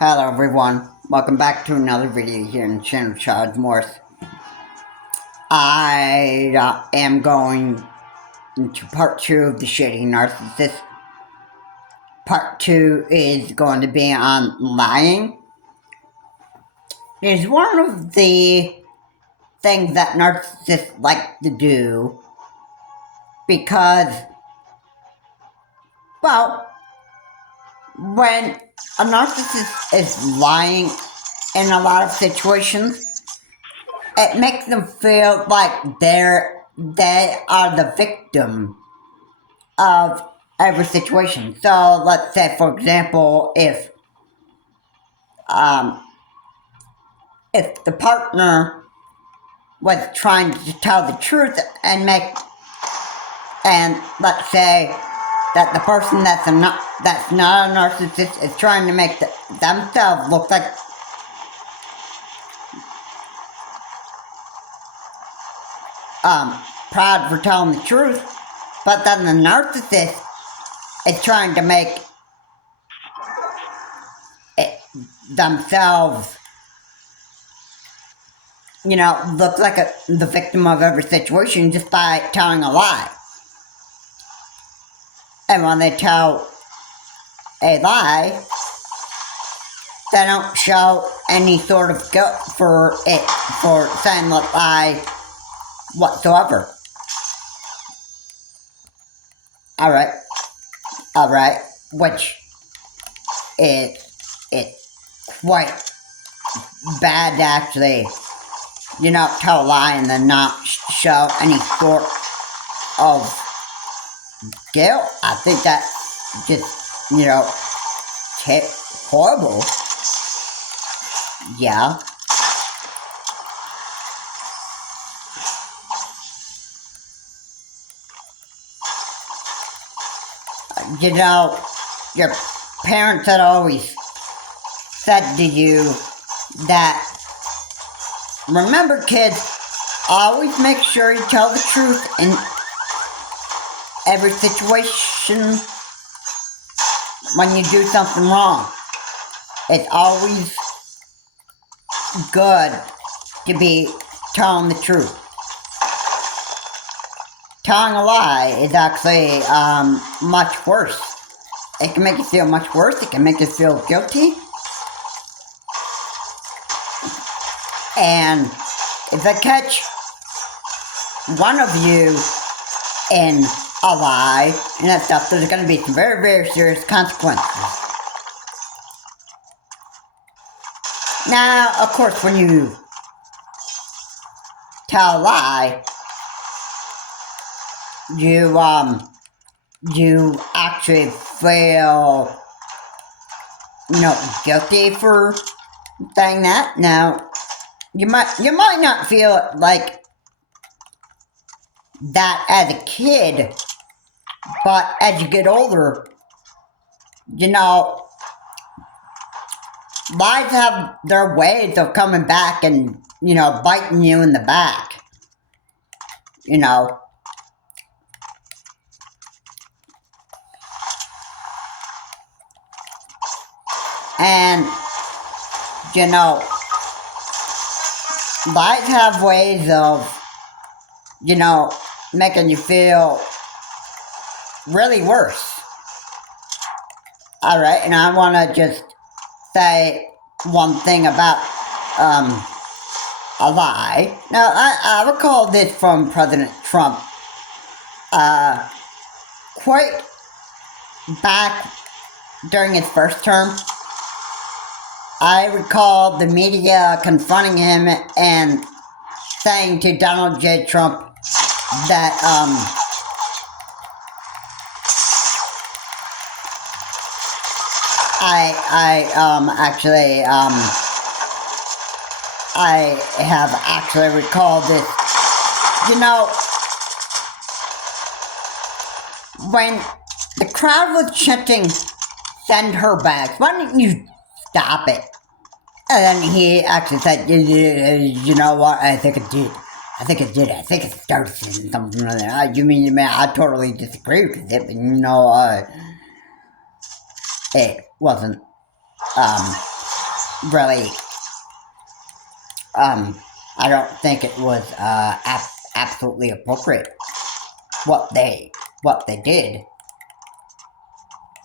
Hello everyone, welcome back to another video here in the channel Charles Morse. I am going into part 2 of the Shady Narcissist. Part 2 is going to be on lying. It is one of the things that narcissists like to do because, well, when a narcissist is lying in a lot of situations, it makes them feel like they are the victim of every situation. So let's say, for example, um, if the partner was trying to tell the truth and let's say that the person that's not a narcissist is trying to make themselves look like proud for telling the truth, but then the narcissist is trying to make themselves, look like the victim of every situation just by telling a lie. And when they tell a lie, they don't show any sort of guilt for saying the lie whatsoever. Alright, which it's quite bad to actually, tell a lie and then not show any sort of guilt. I think that's just, horrible. Yeah. Your parents had always said to you that, remember kids, always make sure you tell the truth in every situation when you do something wrong. It's always good to be telling the truth. Telling a lie is actually much worse. It can make you feel much worse. It can make you feel guilty. And if they catch one of you in a lie and that stuff, there's going to be some very, very serious consequences. Now, of course, when you tell a lie, you actually feel, guilty for saying that. Now, you might not feel like that as a kid, but as you get older, lies have their ways of coming back and, biting you in the back. And, lies have ways of, making you feel really worse. Alright, and I want to just say one thing about a lie. Now, I recall this from President Trump. Quite back during his first term, I recall the media confronting him and saying to Donald J. Trump that, I have actually recalled this. When the crowd was chanting, "Send her back," why didn't you stop it? And then he actually said, you know what, I think it did. I think it started saying something like that. You mean, I totally disagree with it, but it wasn't, really, I don't think it was absolutely appropriate what they did,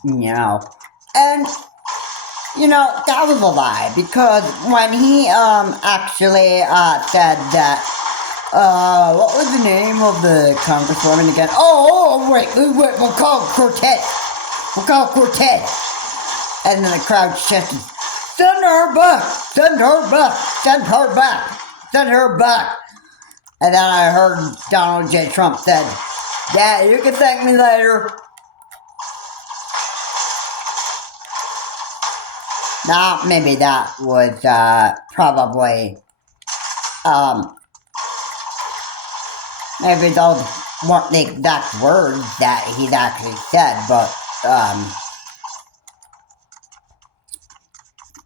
you know. And that was a lie, because when he actually said that, what was the name of the congresswoman again? Wait, we'll call Cortez. We'll call Cortez. And then the crowd shouted, "Send her back! Send her back! Send her back! Send her back!" And then I heard Donald J. Trump said, "Yeah, you can thank me later." Now, maybe that was probably, maybe those weren't the exact words that he'd actually said, but,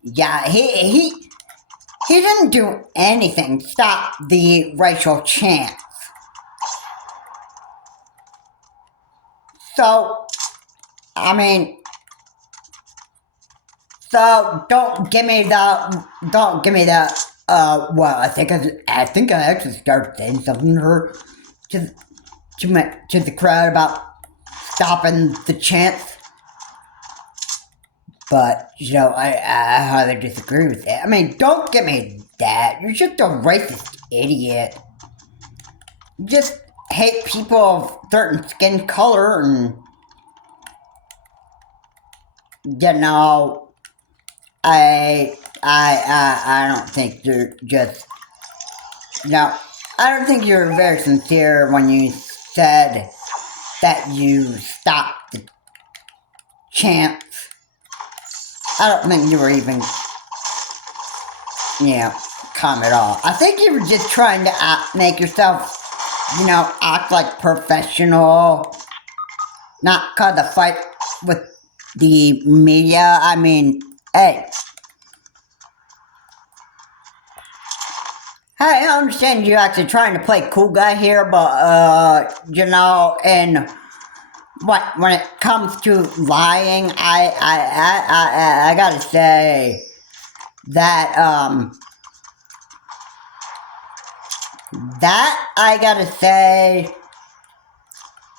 yeah, he didn't do anything to stop the racial chants. So, I mean, so don't give me that, well, I think I actually started saying something to her, to the crowd about stopping the chants. But, I highly disagree with that. I mean, don't give me that. You're just a racist idiot. You just hate people of certain skin color, and, I don't think you're just, I don't think you were very sincere when you said that you stopped the chants. I don't think you were even, calm at all. I think you were just trying to make yourself, act like professional, not cause a fight with the media. I mean, hey, I understand you're actually trying to play cool guy here, but, and when it comes to lying, I gotta say that, I gotta say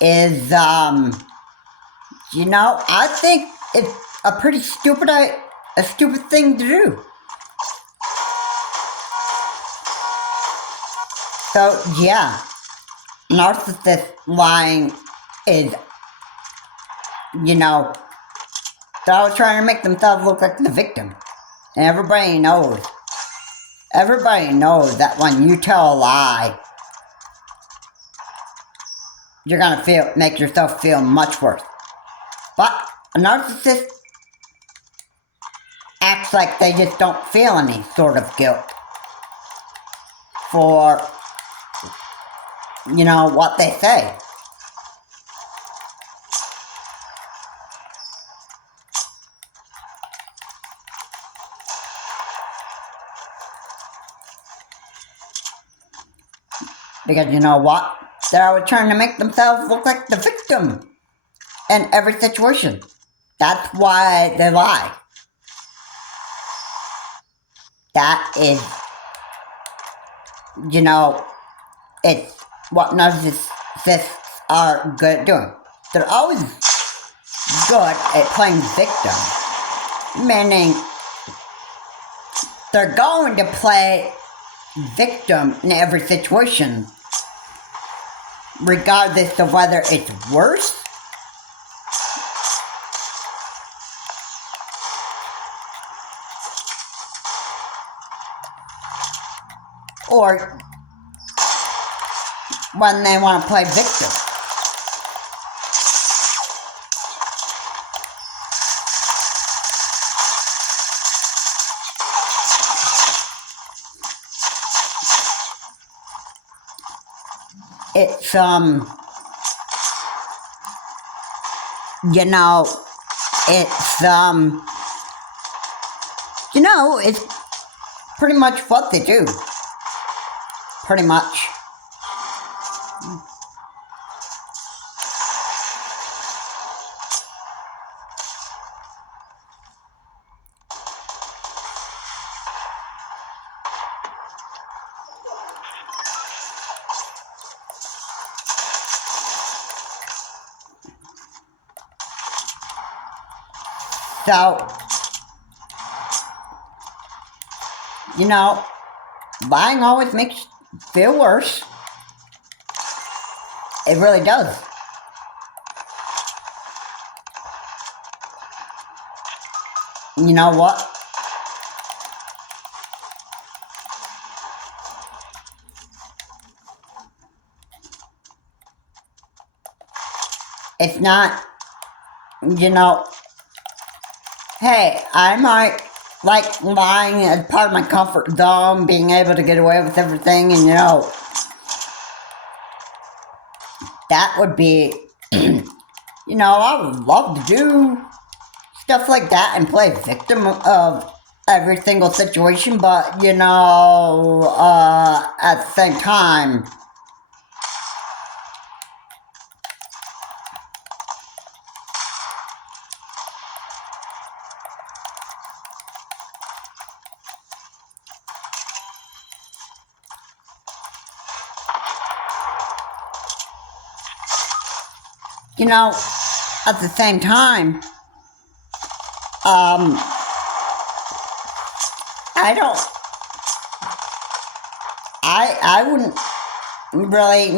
is, I think it's a pretty stupid thing to do. So, yeah, narcissist lying is, they're always trying to make themselves look like the victim. And everybody knows that when you tell a lie, you're gonna make yourself feel much worse. But a narcissist acts like they just don't feel any sort of guilt for, what they say. Because you know what? They're always trying to make themselves look like the victim in every situation. That's why they lie. That is, it's what narcissists are good at doing. They're always good at playing victim. Meaning, they're going to play victim in every situation, regardless of whether it's worse or when they want to play victim. It's, it's pretty much what they do. Pretty much. So, you know, lying always makes you feel worse. It really does. You know what? It's not, you know, hey, I might like lying as part of my comfort zone, being able to get away with everything, and that would be, I would love to do stuff like that and play victim of every single situation, but, at the same time, at the same time, I don't, I wouldn't really,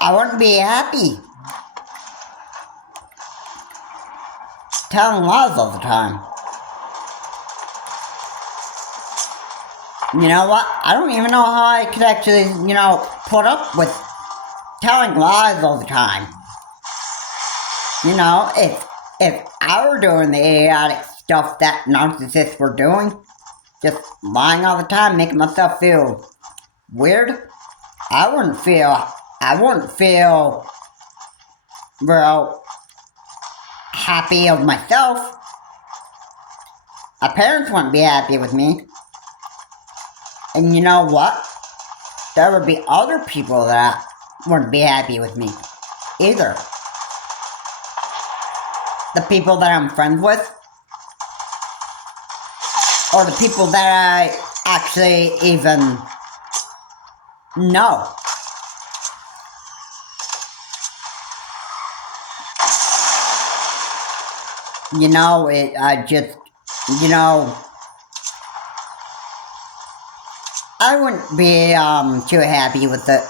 I wouldn't be happy telling lies all the time. You know what? I don't even know how I could actually, put up with telling lies all the time. If I were doing the idiotic stuff that narcissists were doing, just lying all the time, making myself feel weird, I wouldn't feel real happy of myself. My parents wouldn't be happy with me. And you know what? There would be other people that wouldn't be happy with me either. The people that I'm friends with, or the people that I actually even know. I wouldn't be too happy with it.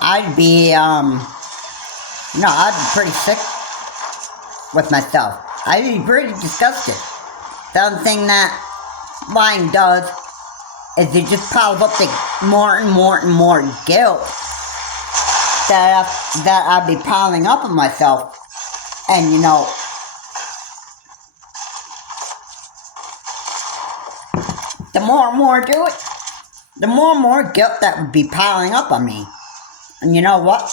I'd be pretty sick with myself. I'd be pretty disgusted. The other thing that lying does is it just piles up the more and more and more guilt that I'd be piling up on myself. And the more and more I do it, the more and more guilt that would be piling up on me. And you know what?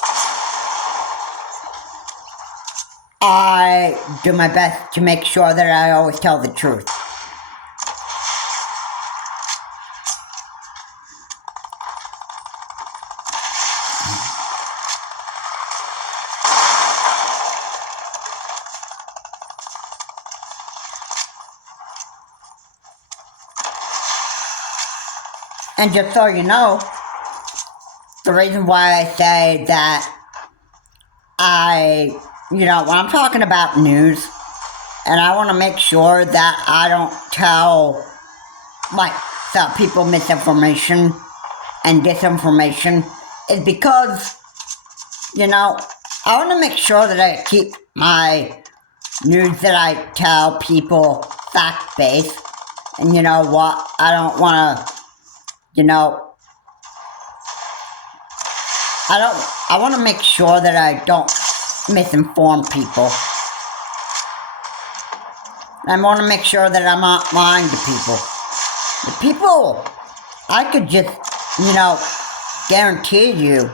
I do my best to make sure that I always tell the truth. And just so you know, the reason why I say that when I'm talking about news, and I want to make sure that I don't tell people misinformation and disinformation, is because, I want to make sure that I keep my news that I tell people fact-based. And you know what? I don't want to, I want to make sure that I don't misinform people. I want to make sure that I'm not lying to people. The people, I could just, guarantee you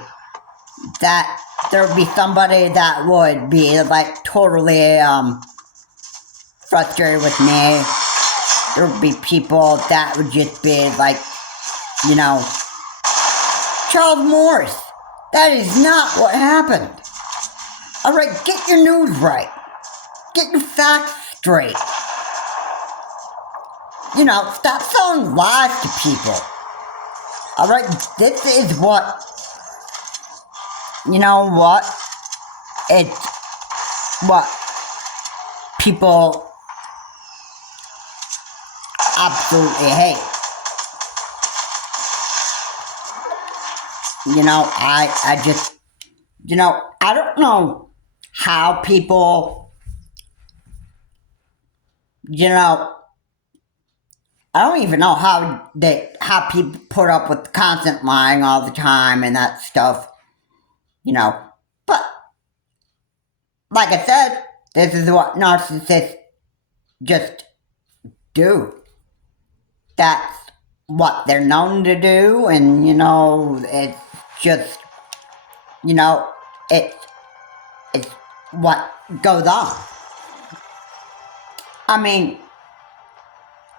that there would be somebody that would be, totally, frustrated with me. There would be people that would just be, Charles Morris. That is not what happened. Alright, get your news right. Get your facts straight. stop selling lies to people. Alright, this is what, it's what people absolutely hate. I just, I don't know how people, I don't even know how people put up with constant lying all the time and that stuff, But, like I said, this is what narcissists just do. That's what they're known to do, and, it's just, it's what goes on. I mean,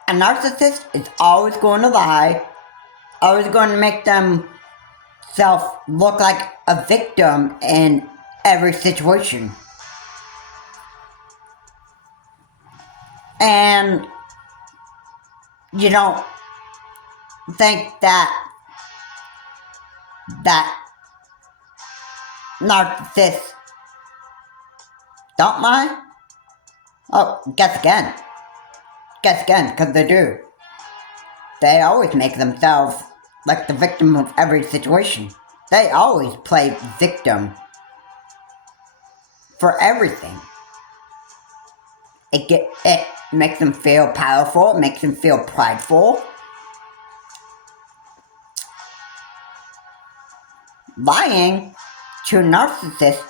a narcissist is always going to lie, always going to make themselves look like a victim in every situation. And you don't think that narcissists don't lie? Oh, guess again. Because they do. They always make themselves like the victim of every situation. They always play victim for everything. It makes them feel powerful, it makes them feel prideful. Lying to narcissists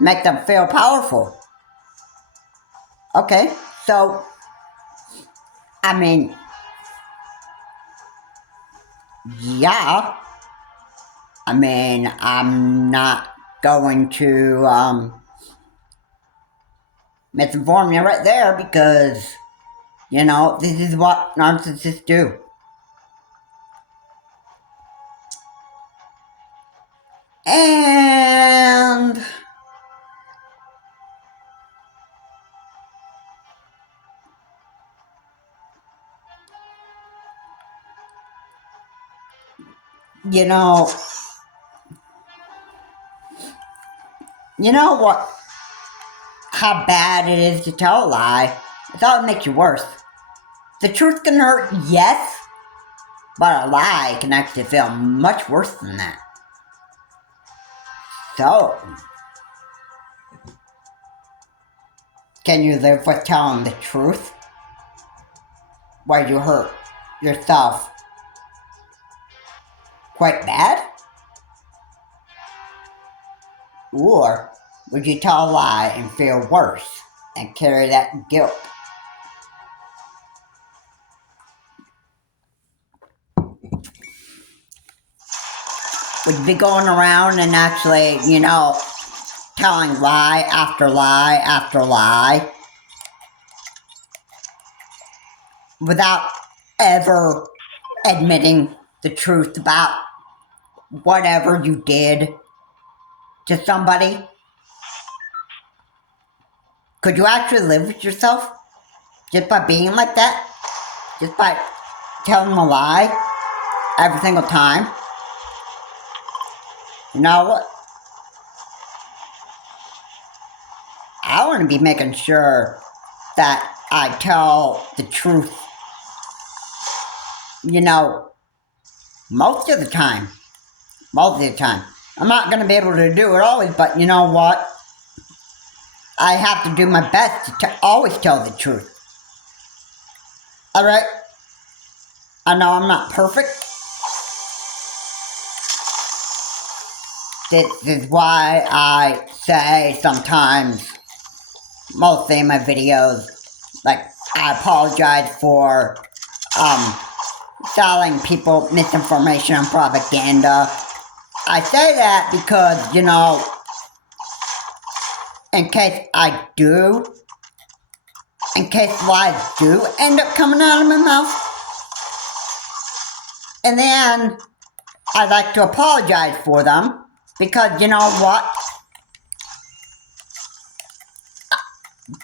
make them feel powerful. Okay, so, I mean, yeah. I mean, I'm not going to misinform you right there because, this is what narcissists do. And you know what, how bad it is to tell a lie. It's all it makes you worse. The truth can hurt, yes, but a lie can actually feel much worse than that. So, can you live with telling the truth where you hurt yourself quite bad? Or would you tell a lie and feel worse and carry that guilt? Would you be going around and actually, telling lie after lie after lie without ever admitting the truth about whatever you did to somebody? Could you actually live with yourself just by being like that? Just by telling a lie every single time? You know what? I want to be making sure that I tell the truth, most of the time. Most of the time. I'm not going to be able to do it always, but you know what? I have to do my best to always tell the truth. Alright? I know I'm not perfect. This is why I say sometimes, mostly in my videos, like, I apologize for selling people misinformation and propaganda. I say that because, in case lies do end up coming out of my mouth, in the end, I'd like to apologize for them, because you know what?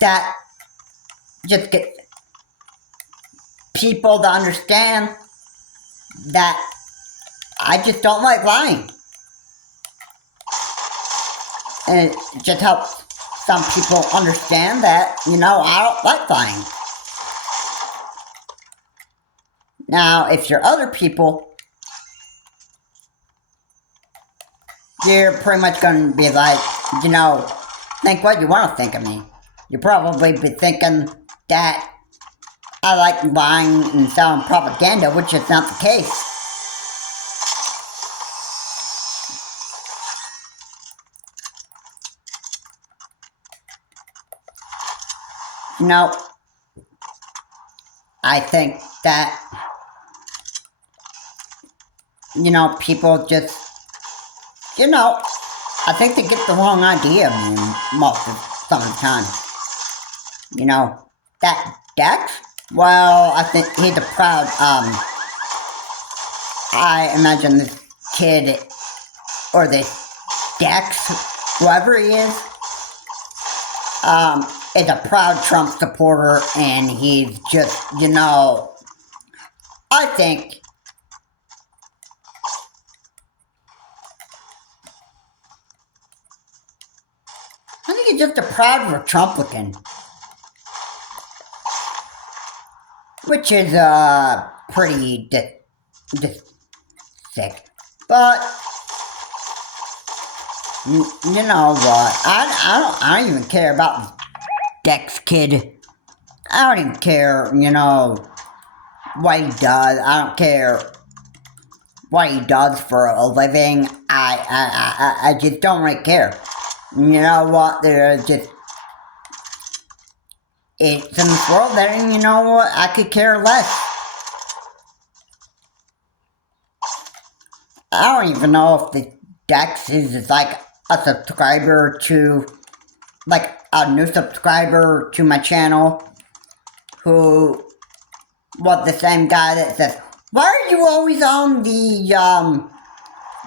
That just gets people to understand that I just don't like lying. And it just helps some people understand that, I don't like lying. Now, if you're other people, you're pretty much going to be like, think what you want to think of me. You'll probably be thinking that I like lying and selling propaganda, which is not the case. I think that, people just, I think they get the wrong idea of me some of the time. That Dex, well, I think he's a proud, I imagine this kid, or this Dex, whoever he is a proud Trump supporter, and he's just, I think he's just a proud Republican, which is pretty just sick. But you know what? I don't even care about Dex kid. I don't even care, what he does. I don't care what he does for a living. I just don't really care. You know what? There's just, it's in this world that, what? I could care less. I don't even know if the Dex is like a subscriber to, like a new subscriber to my channel, who was the same guy that says, why are you always on the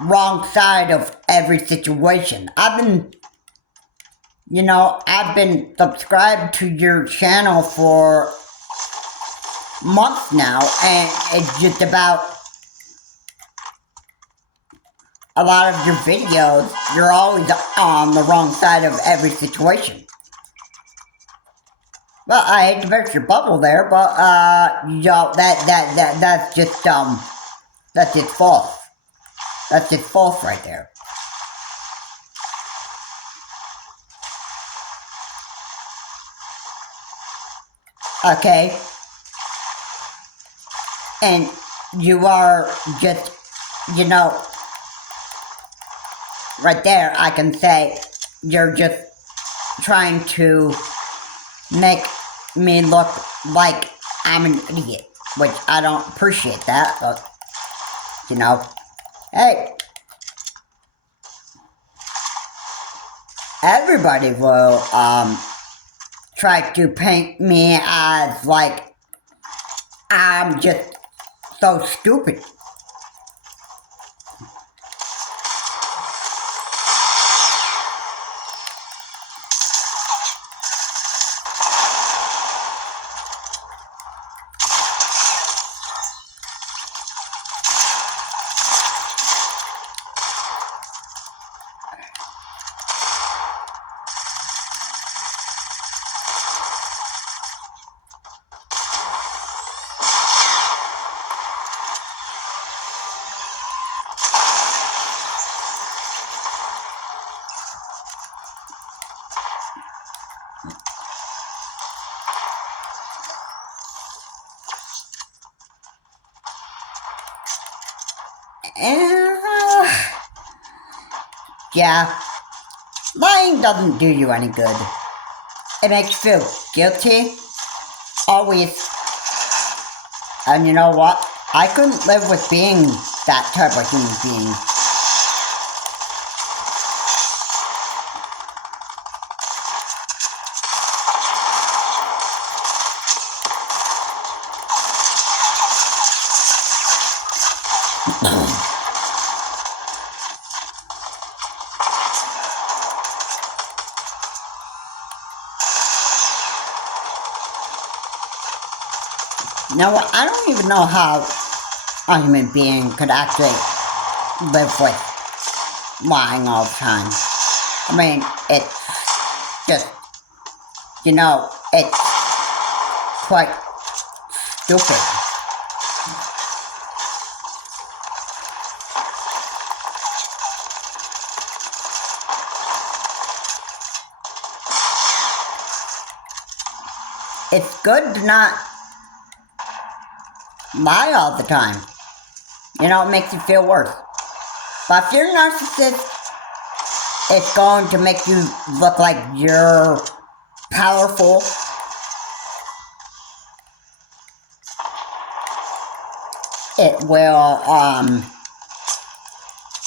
wrong side of every situation? I've been subscribed to your channel for months now, and it's just about a lot of your videos, you're always on the wrong side of every situation. Well, I hate to burst your bubble there, but that's just false. That's just false right there. Okay? And you are just, right there, I can say you're just trying to make me look like I'm an idiot, which I don't appreciate that, but, hey, everybody will, try to paint me as, like, I'm just so stupid. Yeah, lying doesn't do you any good. It makes you feel guilty, always. And you know what? I couldn't live with being that type of human being. Now, I don't even know how a human being could actually live with lying all the time. I mean, it's just, it's quite stupid. It's good to not lie all the time. It makes you feel worse. But if you're a narcissist, it's going to make you look like you're powerful. It will,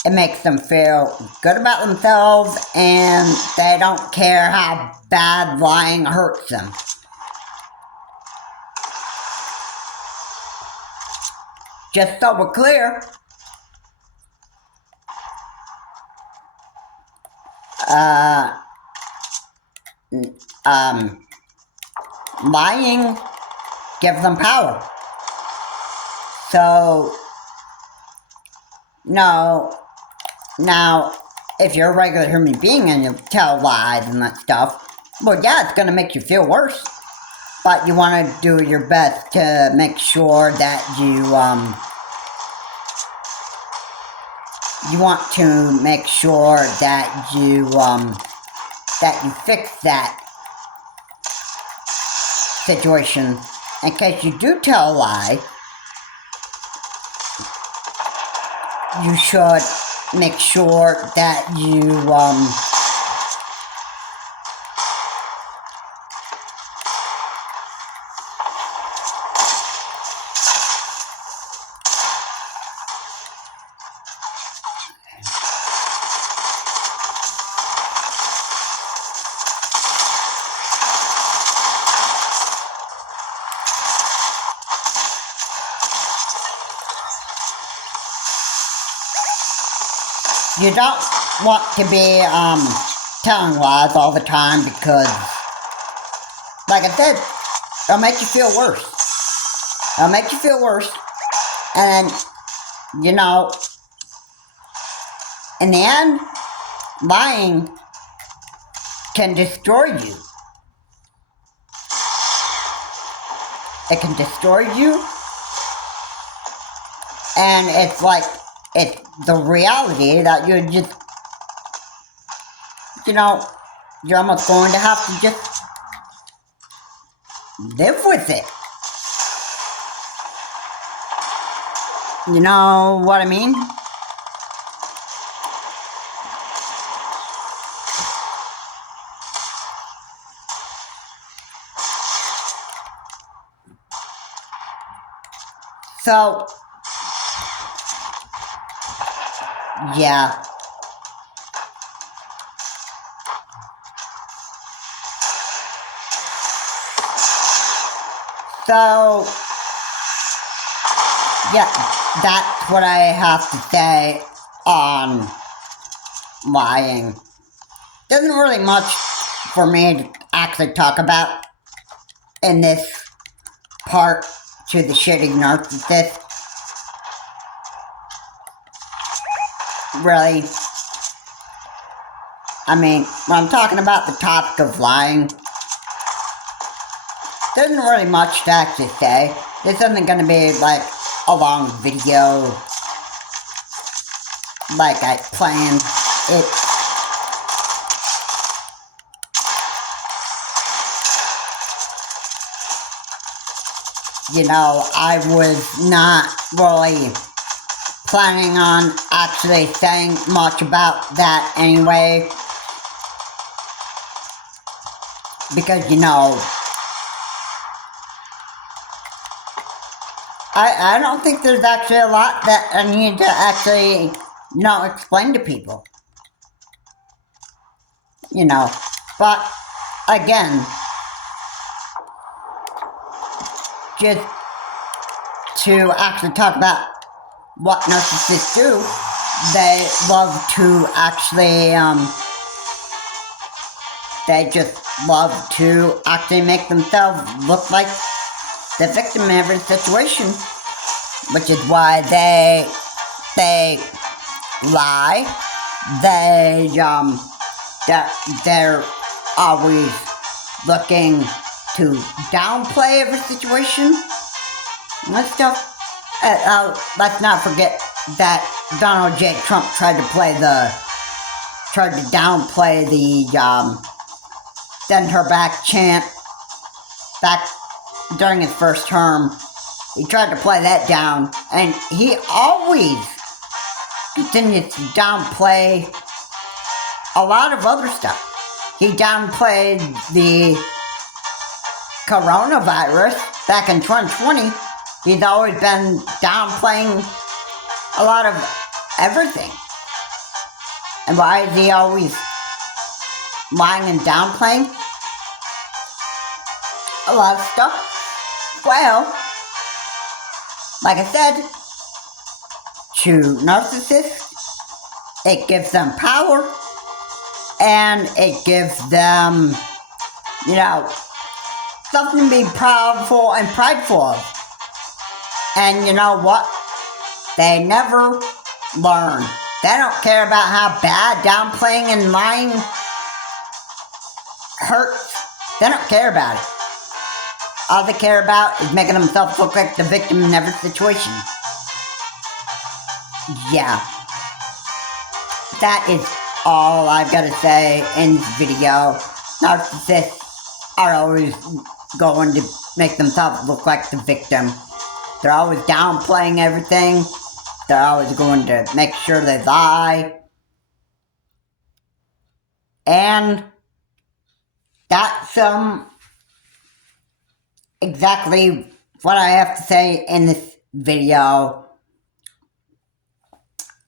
it makes them feel good about themselves, and they don't care how bad lying hurts them. Just so we're clear, lying gives them power. So, no, now, if you're a regular human being and you tell lies and that stuff, well, yeah, it's going to make you feel worse. But you want to do your best to make sure that you want to make sure that you fix that situation. In case you do tell a lie, you should make sure that you don't want to be telling lies all the time, because, like I said, it'll make you feel worse. It'll make you feel worse, and in the end, lying can destroy you. It can destroy you, and it's like, it's the reality that you're just, you're almost going to have to just live with it. You know what I mean? So, yeah. So, yeah, that's what I have to say on lying. There's not really much for me to actually talk about in this part to the Shady Narcissist. Really. I mean, when I'm talking about the topic of lying, there isn't really much to actually say. This isn't going to be like a long video like I planned it. I was not really planning on actually saying much about that anyway, because I don't think there's actually a lot that I need to actually explain to people, but again, just to actually talk about what narcissists do, they love to actually, they just love to actually make themselves look like the victim in every situation, which is why they lie. They're always looking to downplay every situation. Let's not forget that Donald J. Trump tried to downplay the send her back chant back during his first term. He tried to play that down, and he always continues to downplay a lot of other stuff. He downplayed the coronavirus back in 2020. He's always been downplaying a lot of everything. And why is he always lying and downplaying a lot of stuff? Well, like I said, to narcissists, it gives them power, and it gives them, something to be proudful and prideful of. And you know what? They never learn. They don't care about how bad downplaying and lying hurts. They don't care about it. All they care about is making themselves look like the victim in every situation. Yeah. That is all I've got to say in this video. Narcissists are always going to make themselves look like the victim. They're always downplaying everything. They're always going to make sure they lie. And that's exactly what I have to say in this video.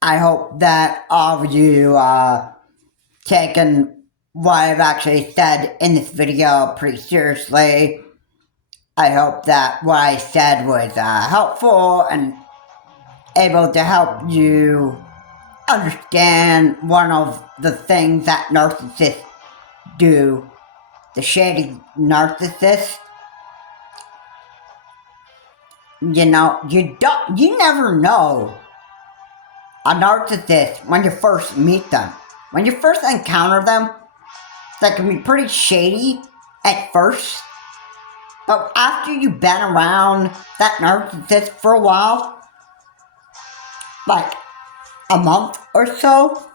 I hope that all of you taken what I've actually said in this video pretty seriously. I hope that what I said was helpful and able to help you understand one of the things that narcissists do. The shady narcissist. You never know a narcissist when you first meet them. When you first encounter them, they can be pretty shady at first. But after you've been around that narcissist for a while, like a month or so,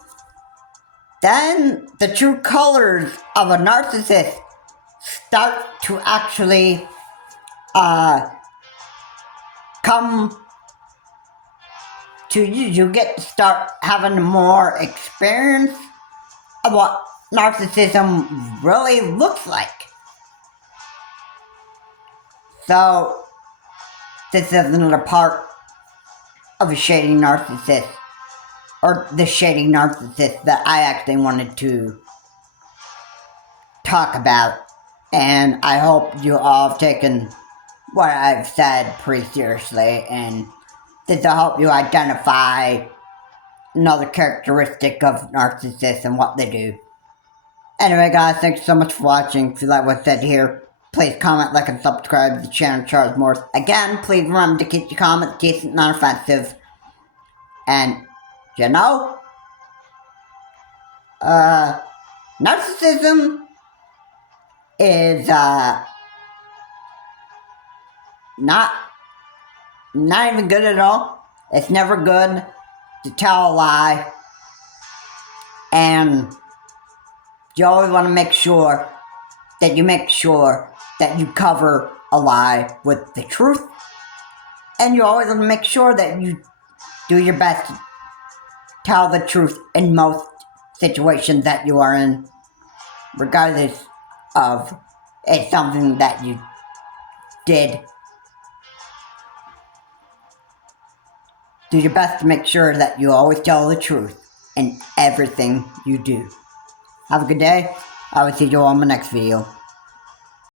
then the true colors of a narcissist start to actually come to you. You get to start having more experience of what narcissism really looks like. So, this is another part of a shady narcissist, or the shady narcissist that I actually wanted to talk about. And I hope you all have taken what I've said pretty seriously, and this will help you identify another characteristic of narcissists and what they do. Anyway guys, thanks so much for watching. If you like what's said here, please comment, like, and subscribe to the channel, Charles Morse. Again, please remember to keep your comments decent, non-offensive. And, narcissism is, not even good at all. It's never good to tell a lie. And you always want to make sure that you cover a lie with the truth. And you always want to make sure that you do your best to tell the truth in most situations that you are in, regardless of it's something that you did. Do your best to make sure that you always tell the truth in everything you do. Have a good day. I will see you all in my next video.